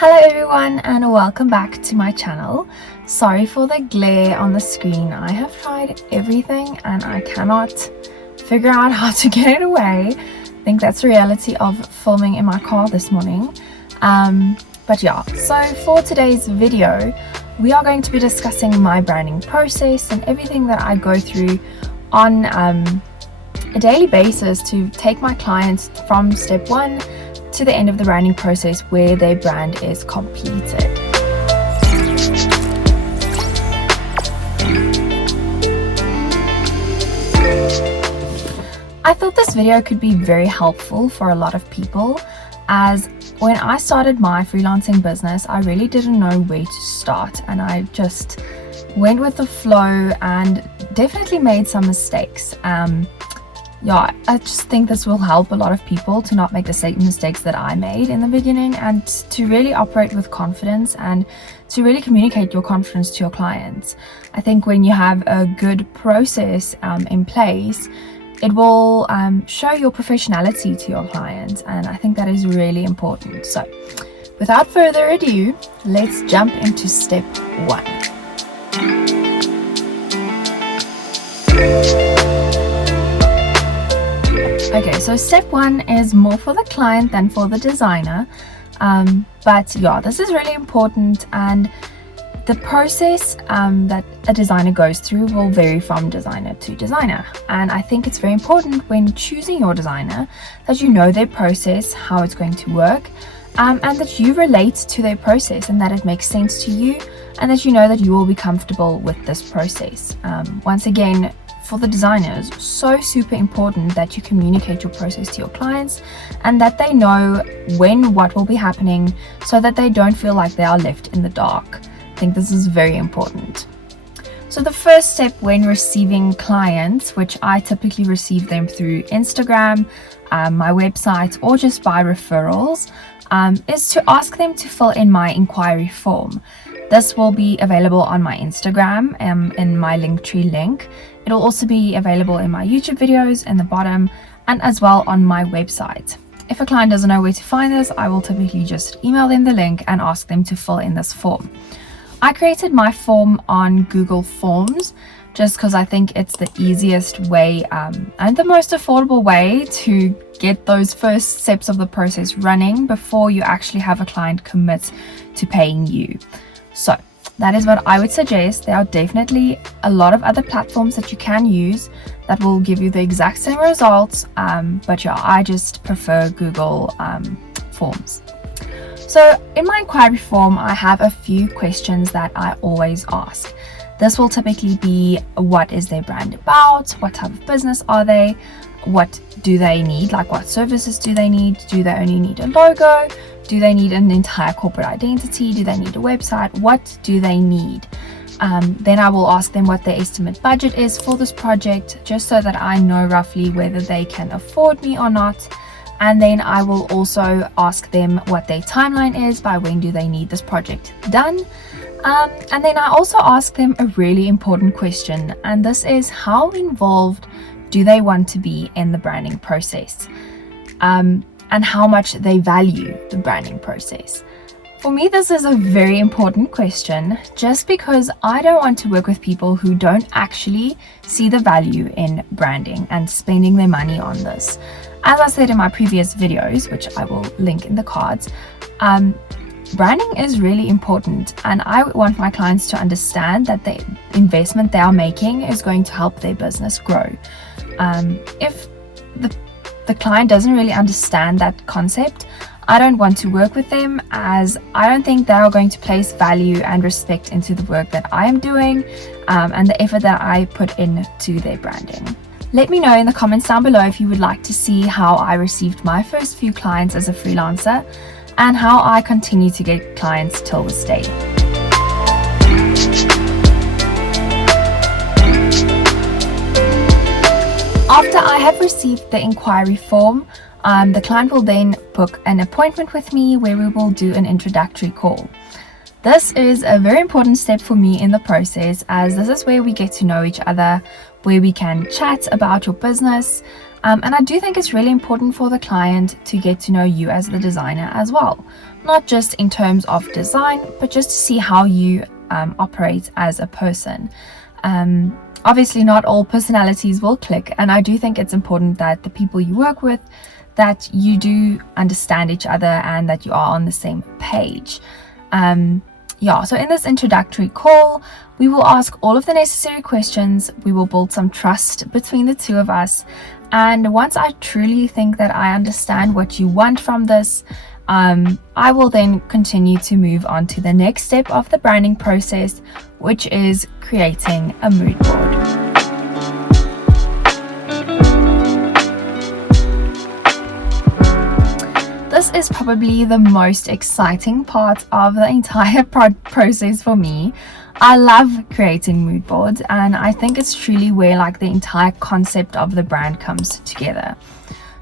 Hello everyone and welcome back to my channel. Sorry for the glare on the screen. I have tried everything and I cannot figure out how to get it away. I think that's the reality of filming in my car this morning. But yeah, so for today's video, we are going to be discussing my branding process and everything that I go through on a daily basis to take my clients from step one to the end of the branding process where their brand is completed. I thought this video could be very helpful for a lot of people, as when I started my freelancing business, I really didn't know where to start and I just went with the flow and definitely made some mistakes. I just think this will help a lot of people to not make the same mistakes that I made in the beginning and to really operate with confidence and to really communicate your confidence to your clients. I think when you have a good process in place, it will show your professionality to your clients, and I think that is really important. So without further ado, let's jump into step one. Okay, so step one is more for the client than for the designer, but yeah, this is really important, and the process that a designer goes through will vary from designer to designer. And I think it's very important when choosing your designer that you know their process, how it's going to work, and that you relate to their process and that it makes sense to you and that you know that you will be comfortable with this process. Once again, for the designers, so super important that you communicate your process to your clients and that they know when what will be happening so that they don't feel like they are left in the dark. I think this is very important. So the first step when receiving clients, which I typically receive them through Instagram, my website, or just by referrals, is to ask them to fill in my inquiry form. This will be available on my Instagram in my Linktree link. It'll also be available in my YouTube videos in the bottom and as well on my website. If a client doesn't know where to find this, I will typically just email them the link and ask them to fill in this form. I created my form on Google Forms just because I think it's the easiest way and the most affordable way to get those first steps of the process running before you actually have a client commit to paying you. So that is what I would suggest. There are definitely a lot of other platforms that you can use that will give you the exact same results, but yeah, I just prefer Google Forms. So in my inquiry form, I have a few questions that I always ask. This will typically be, what is their brand about? What type of business are they? What do they need? Like, what services do they need? Do they only need a logo? Do they need an entire corporate identity? Do they need a website? What do they need? Then I will ask them what their estimate budget is for this project, just so that I know roughly whether they can afford me or not. And then I will also ask them what their timeline is, by when do they need this project done. And then I also ask them a really important question, and this is, how involved do they want to be in the branding process, and how much they value the branding process. For me, this is a very important question, just because I don't want to work with people who don't actually see the value in branding and spending their money on this. As I said in my previous videos, which I will link in the cards, branding is really important, and I want my clients to understand that the investment they are making is going to help their business grow. If the client doesn't really understand that concept, I don't want to work with them, as I don't think they are going to place value and respect into the work that I am doing and the effort that I put into their branding. Let me know in the comments down below if you would like to see how I received my first few clients as a freelancer and how I continue to get clients till this day. After I have received the inquiry form, the client will then book an appointment with me where we will do an introductory call. This is a very important step for me in the process, as this is where we get to know each other, where we can chat about your business. And I do think it's really important for the client to get to know you as the designer as well, not just in terms of design, but just to see how you operate as a person. Obviously, not all personalities will click, and I do think it's important that the people you work with, that you do understand each other and that you are on the same page. So in this introductory call, we will ask all of the necessary questions. We will build some trust between the two of us. And once I truly think that I understand what you want from this, I will then continue to move on to the next step of the branding process, which is creating a mood board. This is probably the most exciting part of the entire process for me. I love creating mood boards, and I think it's truly where like the entire concept of the brand comes together.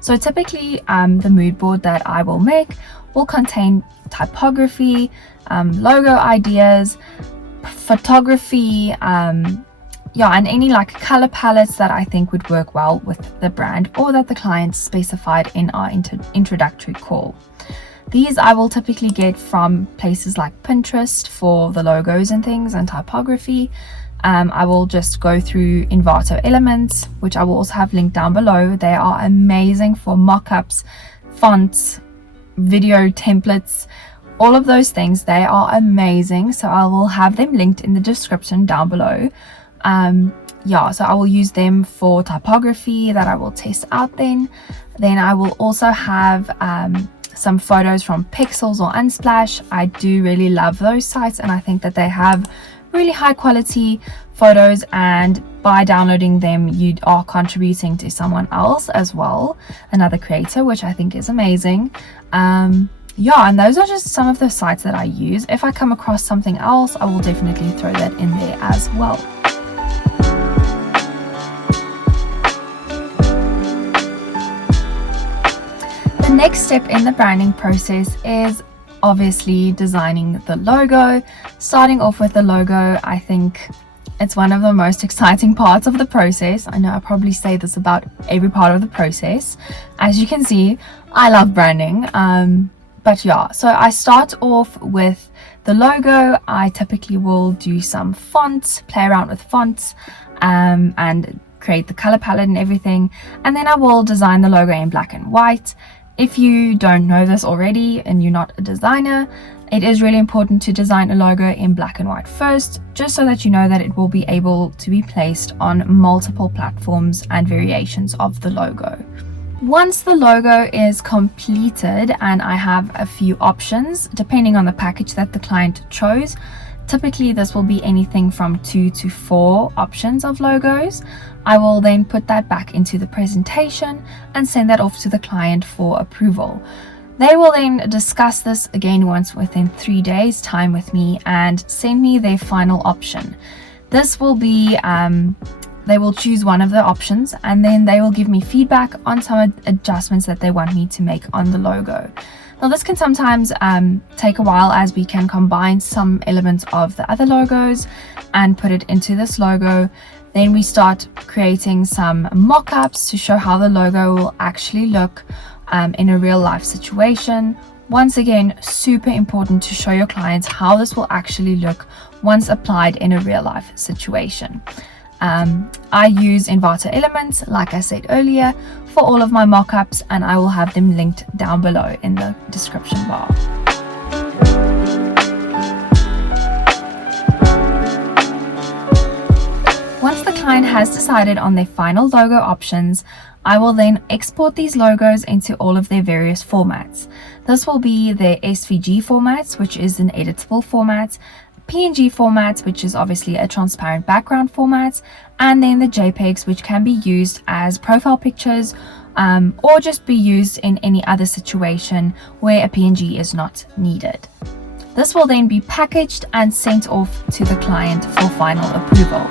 So typically the mood board that I will make will contain typography, logo ideas, photography, and any like color palettes that I think would work well with the brand or that the client specified in our introductory call. These I will typically get from places like Pinterest for the logos and things and typography. I will just go through Envato Elements, which I will also have linked down below. They are amazing for mock-ups, fonts, video templates, all of those things. They are amazing, so I will have them linked in the description down below. So I will use them for typography that I will test out then I will also have some photos from Pixels or Unsplash. I do really love those sites, and I think that they have really high quality photos, and by downloading them you are contributing to someone else as well, another creator, which I think is amazing. And those are just some of the sites that I use. If I come across something else, I will definitely throw that in there as well. The next step in the branding process is obviously designing the logo. Starting off with the logo, I think it's one of the most exciting parts of the process. I know I probably say this about every part of the process. As you can see, I love branding. So I start off with the logo. I typically will do some fonts, play around with fonts, and create the color palette and everything. And then I will design the logo in black and white. If you don't know this already and you're not a designer, it is really important to design a logo in black and white first, just so that you know that it will be able to be placed on multiple platforms and variations of the logo. Once the logo is completed and I have a few options, depending on the package that the client chose, typically this will be anything from 2 to 4 options of logos. I will then put that back into the presentation and send that off to the client for approval. They will then discuss this again once within 3 days time with me and send me their final option. This will be they will choose one of the options, and then they will give me feedback on some adjustments that they want me to make on the logo. Now this can sometimes take a while, as we can combine some elements of the other logos and put it into this logo. Then we start creating some mock-ups to show how the logo will actually look in a real life situation. Once again, super important to show your clients how this will actually look once applied in a real life situation. I use Envato Elements, like I said earlier, for all of my mockups, and I will have them linked down below in the description bar. Once the client has decided on their final logo options, I will then export these logos into all of their various formats. This will be their SVG formats, which is an editable format, PNG formats, which is obviously a transparent background format, and then the JPEGs, which can be used as profile pictures or just be used in any other situation where a PNG is not needed. This will then be packaged and sent off to the client for final approval.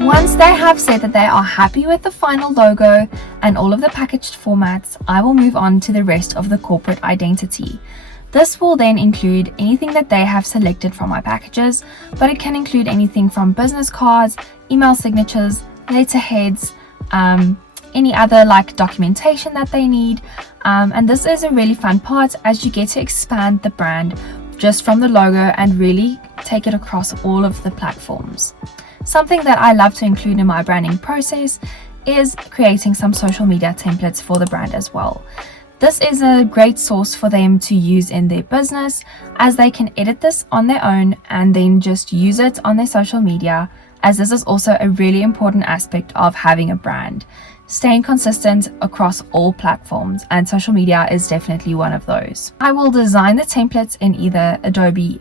Once they have said that they are happy with the final logo and all of the packaged formats, I will move on to the rest of the corporate identity. This will then include anything that they have selected from my packages, but it can include anything from business cards, email signatures, letterheads, any other like documentation that they need. And this is a really fun part, as you get to expand the brand just from the logo and really take it across all of the platforms. Something that I love to include in my branding process is creating some social media templates for the brand as well. This is a great source for them to use in their business, as they can edit this on their own and then just use it on their social media, as this is also a really important aspect of having a brand. Staying consistent across all platforms, and social media is definitely one of those. I will design the templates in either Adobe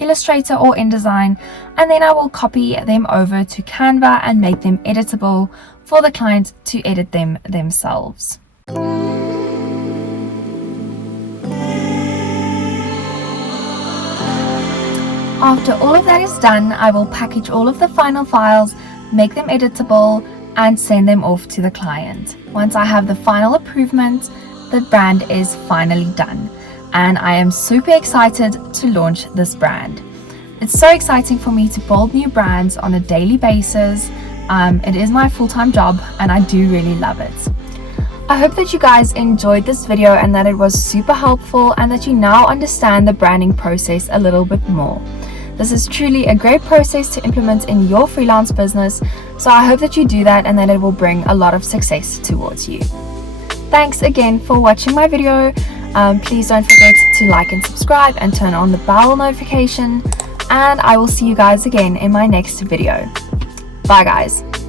Illustrator or InDesign, and then I will copy them over to Canva and make them editable for the client to edit them themselves. After all of that is done, I will package all of the final files, make them editable, and send them off to the client. Once I have the final approval, the brand is finally done, and I am super excited to launch this brand. It's so exciting for me to build new brands on a daily basis. It is my full-time job, and I do really love it. I hope that you guys enjoyed this video and that it was super helpful, and that you now understand the branding process a little bit more. This is truly a great process to implement in your freelance business, so I hope that you do that and that it will bring a lot of success towards you. Thanks again for watching my video. Please don't forget to like and subscribe and turn on the bell notification, and I will see you guys again in my next video. Bye guys.